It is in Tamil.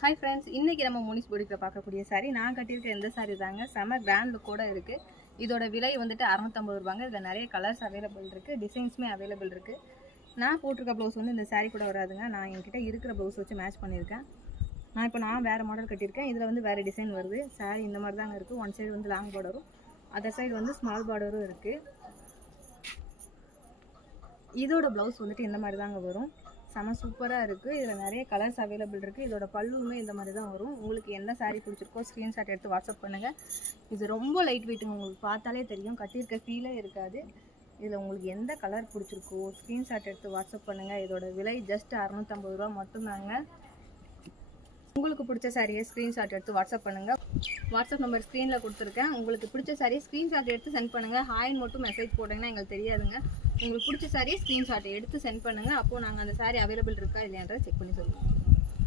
ஹாய் ஃப்ரெண்ட்ஸ், இன்றைக்கி நம்ம முனிஸ் பொடிக்கில் பார்க்கக்கூடிய சாரீ நான் கட்டியிருக்க எந்த சாரீ தாங்க. செம கிராண்ட் லுக்கோட இருக்குது. இதோட விலை வந்துட்டு 650 ரூபாங்க. இதில் நிறைய கலர்ஸ் அவைலபிள் இருக்குது, டிசைன்ஸுமே அவைலபிள் இருக்குது. நான் போட்டிருக்க ப்ளவுஸ் வந்து இந்த சாரீ கூட வராதுங்க. நான் என்கிட்ட இருக்கிற ப்ளவுஸ் வச்சு மேட்ச் பண்ணியிருக்கேன். நான் வேறு மாடல் கட்டியிருக்கேன். இதில் வந்து வேறு டிசைன் வருது. சாரீ இந்த மாதிரி தாங்க இருக்குது. ஒன் சைடு வந்து லாங் பார்டரும், அதர் சைடு வந்து ஸ்மால் பார்டரும் இருக்குது. இதோட ப்ளவுஸ் வந்துட்டு இந்த மாதிரி தாங்க வரும். செம சூப்பராக இருக்குது. இதில் நிறைய கலர்ஸ் அவைலபிள் இருக்குது. இதோட பல்லுமே இந்த மாதிரி தான் வரும். உங்களுக்கு எந்த சாரீ பிடிச்சிருக்கோ ஸ்க்ரீன்ஷாட் எடுத்து வாட்ஸ்அப் பண்ணுங்கள். இது ரொம்ப லைட் வெயிட்டுங்க, உங்களுக்கு பார்த்தாலே தெரியும், கட்டியிருக்க ஃபீலே இருக்காது. இதில் உங்களுக்கு எந்த கலர் பிடிச்சிருக்கோ ஸ்க்ரீன்ஷாட் எடுத்து வாட்ஸ்அப் பண்ணுங்கள். இதோட விலை ஜஸ்ட் 650 ரூபா மட்டும்தாங்க. உங்களுக்கு பிடிச்ச சாரியை ஸ்க்ரீன்ஷாட் எடுத்து வாட்ஸ்அப் பண்ணுங்கள். வாட்ஸ்அப் நம்பர் ஸ்க்ரீனில் கொடுத்துருக்கேன். உங்களுக்கு பிடிச்ச சாரியை ஸ்க்ரீன்ஷாட் எடுத்து சென்ட் பண்ணுங்கள். ஹாய்ன்னு மட்டும் மெசேஜ் போட்டிங்கன்னா எங்களுக்கு தெரியாதுங்க. உங்களுக்கு பிடிச்ச சாரியை ஸ்க்ரீன்ஷாட் எடுத்து சென்ட் பண்ணுங்கள். அப்போது நாங்கள் அந்த சாரீ அவைலபிள் இருக்கா இல்லையான்றதை செக் பண்ணி சொல்லுவோம்.